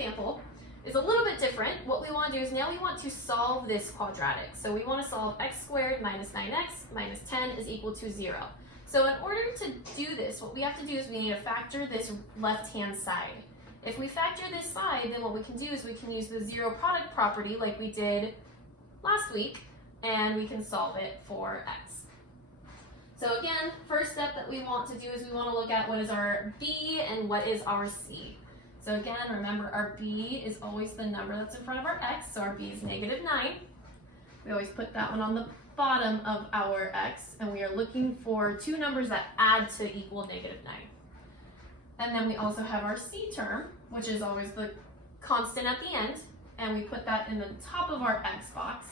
example is a little bit different. What we want to do is now we want to solve this quadratic. So we want to solve x squared minus 9x minus 10 is equal to 0. So in order to do this, what we have to do is we need to factor this left-hand side. If we factor this side, then what we can do is we can use the zero product property like we did last week, and we can solve it for x. So again, first step that we want to do is we want to look at what is our b and what is our c. So again, remember our b is always the number that's in front of our x, so our b is negative 9. We always put that one on the bottom of our x, and we are looking for two numbers that add to equal negative 9. And then we also have our c term, which is always the constant at the end, and we put that in the top of our x box.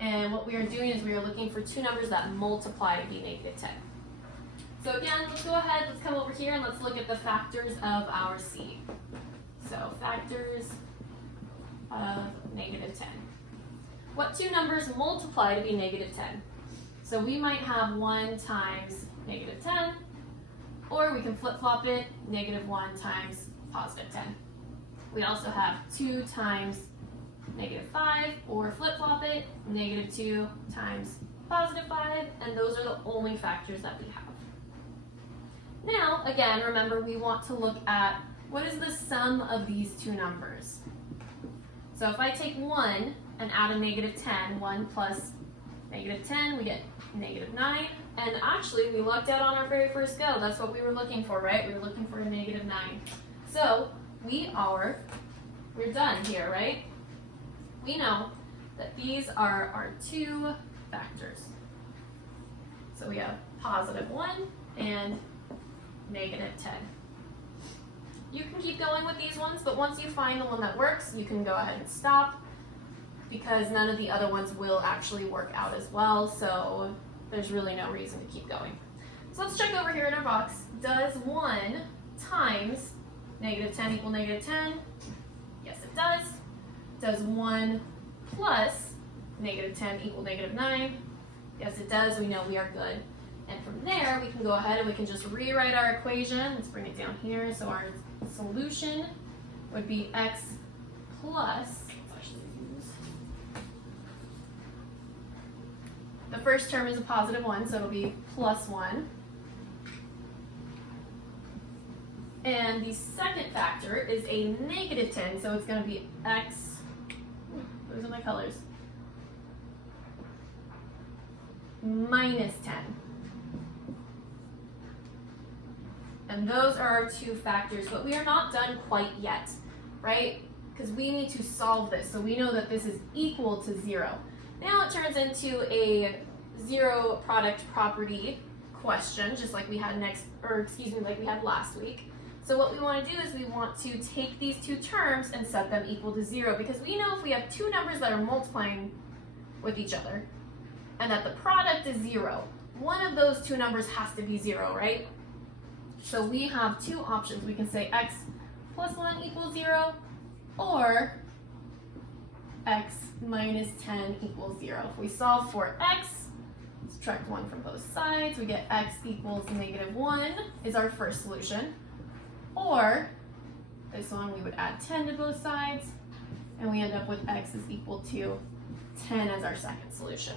And what we are doing is we are looking for two numbers that multiply to be negative 10. So again, let's go ahead, let's come over here and let's look at the factors of our c. So factors of negative 10. What two numbers multiply to be negative 10? So we might have 1 times negative 10, or we can flip-flop it, negative 1 times positive 10. We also have 2 times negative 5, or flip-flop it, negative 2 times positive 5, and those are the only factors that we have. Now, again, remember we want to look at what is the sum of these two numbers. So if I take 1 and add a negative 10, 1 plus negative 10, we get negative 9. And actually, we lucked out on our very first go. That's what we were looking for, right? We were looking for a negative 9. So we're done here, right? We know that these are our two factors. So we have positive 1 and negative 10. You can keep going with these ones, but once you find the one that works, you can go ahead and stop, because none of the other ones will actually work out as well, so there's really no reason to keep going. So let's check over here in our box. Does 1 times negative 10 equal negative 10? Yes, it does. Does 1 plus negative 10 equal negative 9? Yes, it does. We know we are good. And from there, we can go ahead and we can just rewrite our equation. Let's bring it down here. So our solution would be x plus, the first term is a positive 1, so it'll be plus 1. And the second factor is a negative 10, so it's going to be x, those are my colors, minus 10. And those are our two factors, but we are not done quite yet, right? Because we need to solve this, so we know that this is equal to 0. Now it turns into a zero product property question, just like we had like we had last week. So what we want to do is we want to take these two terms and set them equal to 0, because we know if we have two numbers that are multiplying with each other and that the product is 0, one of those two numbers has to be 0, right? So we have two options. We can say x plus 1 equals 0, or x minus 10 equals 0. If we solve for x, subtract 1 from both sides, we get x equals negative 1 is our first solution. Or this one, we would add 10 to both sides, and we end up with x is equal to 10 as our second solution.